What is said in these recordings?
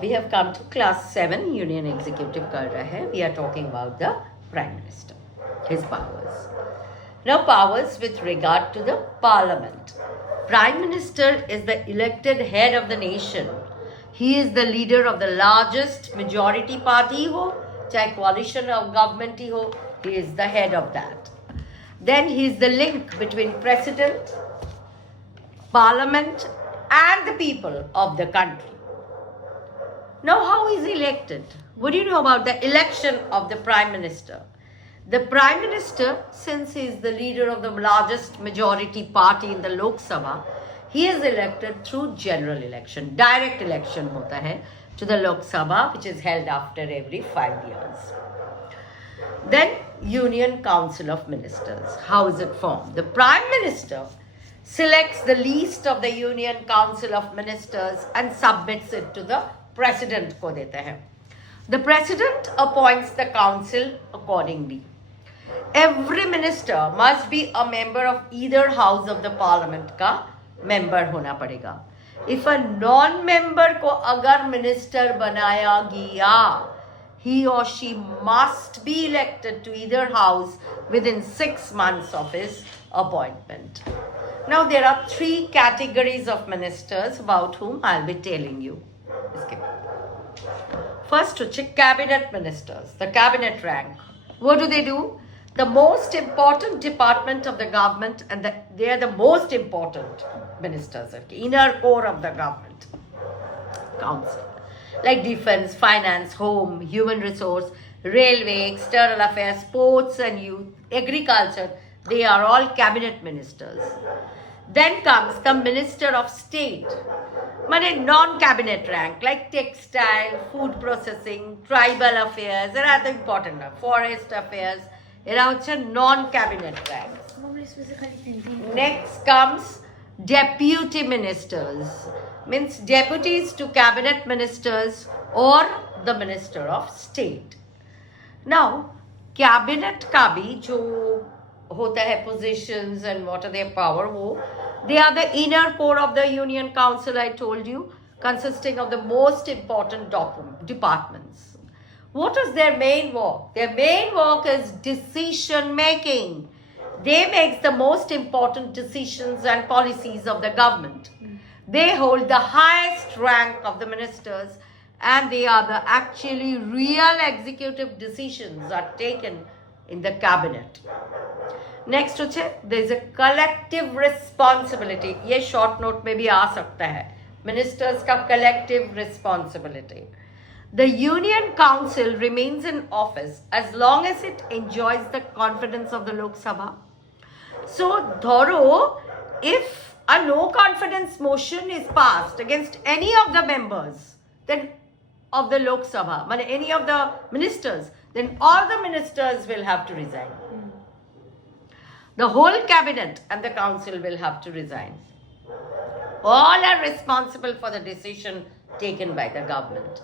We have come to class 7 Union Executive kar rahe hai. We are talking about the Prime Minister, his powers. Now, powers with regard to the Parliament. Prime Minister is the elected head of the nation. He is the leader of the largest majority party ho, chahe coalition of government hi ho, he is the head of that. Then he is the link between President, Parliament and the people of the country. Now, how is he elected? What do you know about the election of the Prime Minister? The Prime Minister, since he is the leader of the largest majority party in the Lok Sabha, he is elected through general election. Direct election hota hai to the Lok Sabha, which is held after every 5 years. Then, Union Council of Ministers. How is it formed? The Prime Minister selects the least of the Union Council of Ministers and submits it to the President ko deta hai. The President appoints the council accordingly. Every minister must be a member of either house of the parliament का member होना पड़ेगा. If a non-member को अगर minister बनाया गया, he or she must be elected to either house within 6 months of his appointment. Now there are 3 categories of ministers about whom I'll be telling you. First, cabinet ministers, the cabinet rank. What do? The most important department of the government, and they are the most important ministers, inner core of the government council, like defense, finance, home, human resource, railway, external affairs, sports and youth, agriculture. They are all cabinet ministers. Then comes the minister of state, non-cabinet rank, like textile, food processing, tribal affairs, and other important, forest affairs. Non-cabinet ranks. Next comes deputy ministers, means deputies to cabinet ministers or the minister of state. Now, cabinet ka bhi jo hota hai positions and what are their power, they are the inner core of the Union Council, I told you, consisting of the most important departments. What is their main work? Their main work is decision making. They make the most important decisions and policies of the government. They hold the highest rank of the ministers, and they are the actually real executive decisions are taken in the cabinet. Next, there is a collective responsibility. Ye short note mein bhi aa sakta hai. Ministers ka collective responsibility. The Union Council remains in office as long as it enjoys the confidence of the Lok Sabha. So, dhoro, if a no confidence motion is passed against any of the members then of the Lok Sabha, any of the ministers, then all the ministers will have to resign. The whole cabinet and the council will have to resign. All are responsible for the decision taken by the government.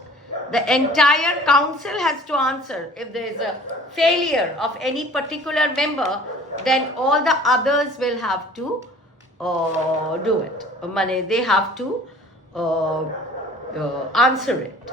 The entire council has to answer. If there is a failure of any particular member, then all the others will have to do it. They have to answer it.